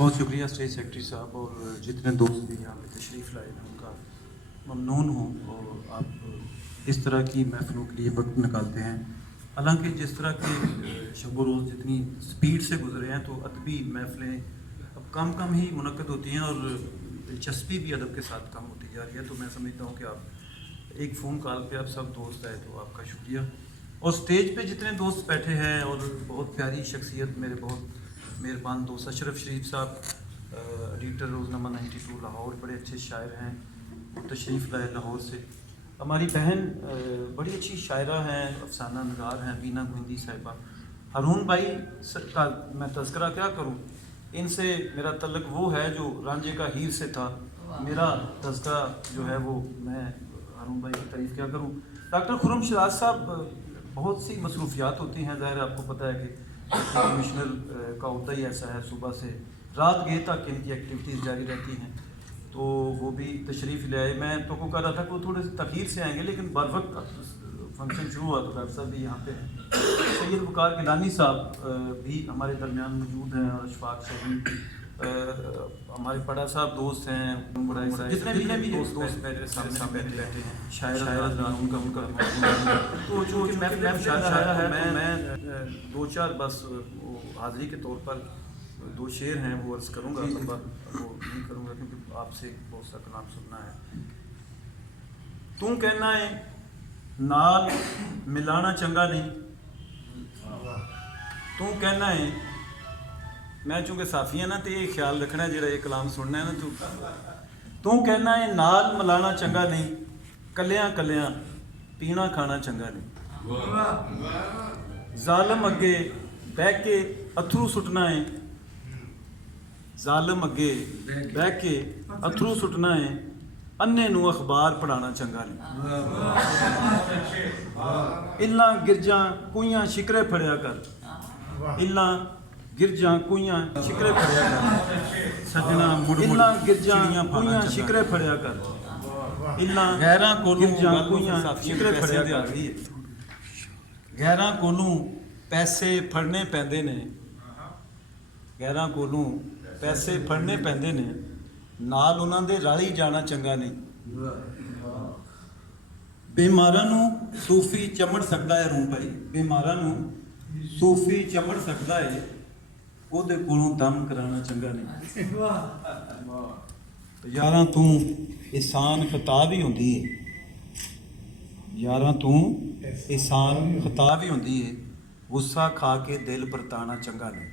बहुत शुक्रिया stage secretary साहब और जितने दोस्त भी यहाँ पे तशरीफ़ लाए हैं उनका ममनून हूँ। और आप इस तरह की महफ़िलों के लिए वक्त निकालते हैं। हालांकि जिस तरह के शब रोज़ जितनी स्पीड से गुजरे हैं तो अदबी महफ़िलें अब कम कम ही मुनक़द होती हैं और दिलचस्पी भी अदब के साथ कम होती जा रही है। तो मैं समझता हूँ कि आप एक फ़ोन कॉल पे आप सब दोस्त आए तो आपका शुक्रिया। और स्टेज पे जितने दोस्त बैठे हैं और बहुत प्यारी शख्सियत मेरे बहुत मेहरबान दोस्त अशरफ शरीफ साहब, एडिटर रोज़नामा 92 लाहौर, बड़े अच्छे शायर हैं, वो तशरीफ़ लाए लाहौर से। हमारी बहन बड़ी अच्छी शायरा हैं, अफसाना नगार हैं, बीना गोविंदी साहिबा। हारून भाई का मैं तज़किरा क्या करूँ, इनसे मेरा तल्लुक़ वो है जो रांझे का हीर से था। मेरा तज़किरा जो है वो मैं हारून भाई की तारीफ़ क्या करूँ। डॉक्टर खुर्रम शराज साहब, बहुत सी मसरूफियात होती हैं, ज़ाहिर आपको पता है कि कमिश्नर का होता ही ऐसा है, सुबह से रात गए तक इनकी एक्टिविटीज़ जारी रहती हैं। तो वो भी तशरीफ़ ले आए। मैं तो को कह रहा था कि वो थोड़े से तख़ीर से आएंगे, लेकिन बर वक्त फंक्शन शुरू हुआ तो डॉक्टर साहब भी यहाँ पे हैं। सैयद वक़ार गिलानी साहब भी हमारे दरमियान मौजूद हैं और अशफाक शहीद हमारे बड़ा साहब दोस्त हैं, जितने भी दोस्त मेरे सामने बैठे हैं, शायर उनका तो जो मैं शायरा है मैं दो चार बस वो हाज़िरी के तौर पर दो शेर हैं वो अर्ज़ करूँगा, लंबा वो नहीं करूँगा क्योंकि आपसे बहुत सा कलाम सुनना है। तू कहना है नाल मिलाना चंगा नहीं, तू कहना है मैं चूँकि साफ़ी है ना तो ये ख्याल रखना है, जो ये कलाम सुनना है ना, तू कहना है नाल मिलाना चंगा नहीं, कलियां कलियां पीना खाना चंगा नहीं, जालम अगे बह के अथरू सुटना है, जालम अगे बह के अथरू सुटना है, अन्ने नू अखबार पढ़ाना चंगा नहीं, इल्ला गिरजा कुइयां शिकरे फड़िया कर, इल्ला गिरजा कुइयां शिकरे फड़िया कर सजना इल्ला गिरजा कुइयां शिकरे फड़िया कर, इल्ला गैरां कोलू कुइयां शिकरे फड़िया कर। गैरां कोलू पैसे फड़ने पैंदे ने, गैरां कोलू पैसे फड़ने पैंदे ने, नाल उन्हां दे राली जाना चंगा नहीं। बेमारां नू सूफी चमड़ सकदा है रूं भाई, बेमारां नू सूफी चमड़ सकदा है, ਉਹਦੇ ਕੋਲੋਂ ਦਮ ਕਰਾਉਣਾ ਚੰਗਾ ਨਹੀਂ। ਯਾਰਾਂ ਤੂੰ ਇਨਸਾਨ ਖਤਾ ਵੀ ਹੁੰਦੀ ਹੈ, ਯਾਰਾਂ ਤੂੰ ਇਨਸਾਨ ਖਤਾ ਵੀ ਹੁੰਦੀ ਹੈ, ਗੁੱਸਾ ਖਾ ਕੇ ਦਿਲ ਪਰਤਾਣਾ ਚੰਗਾ ਨਹੀਂ।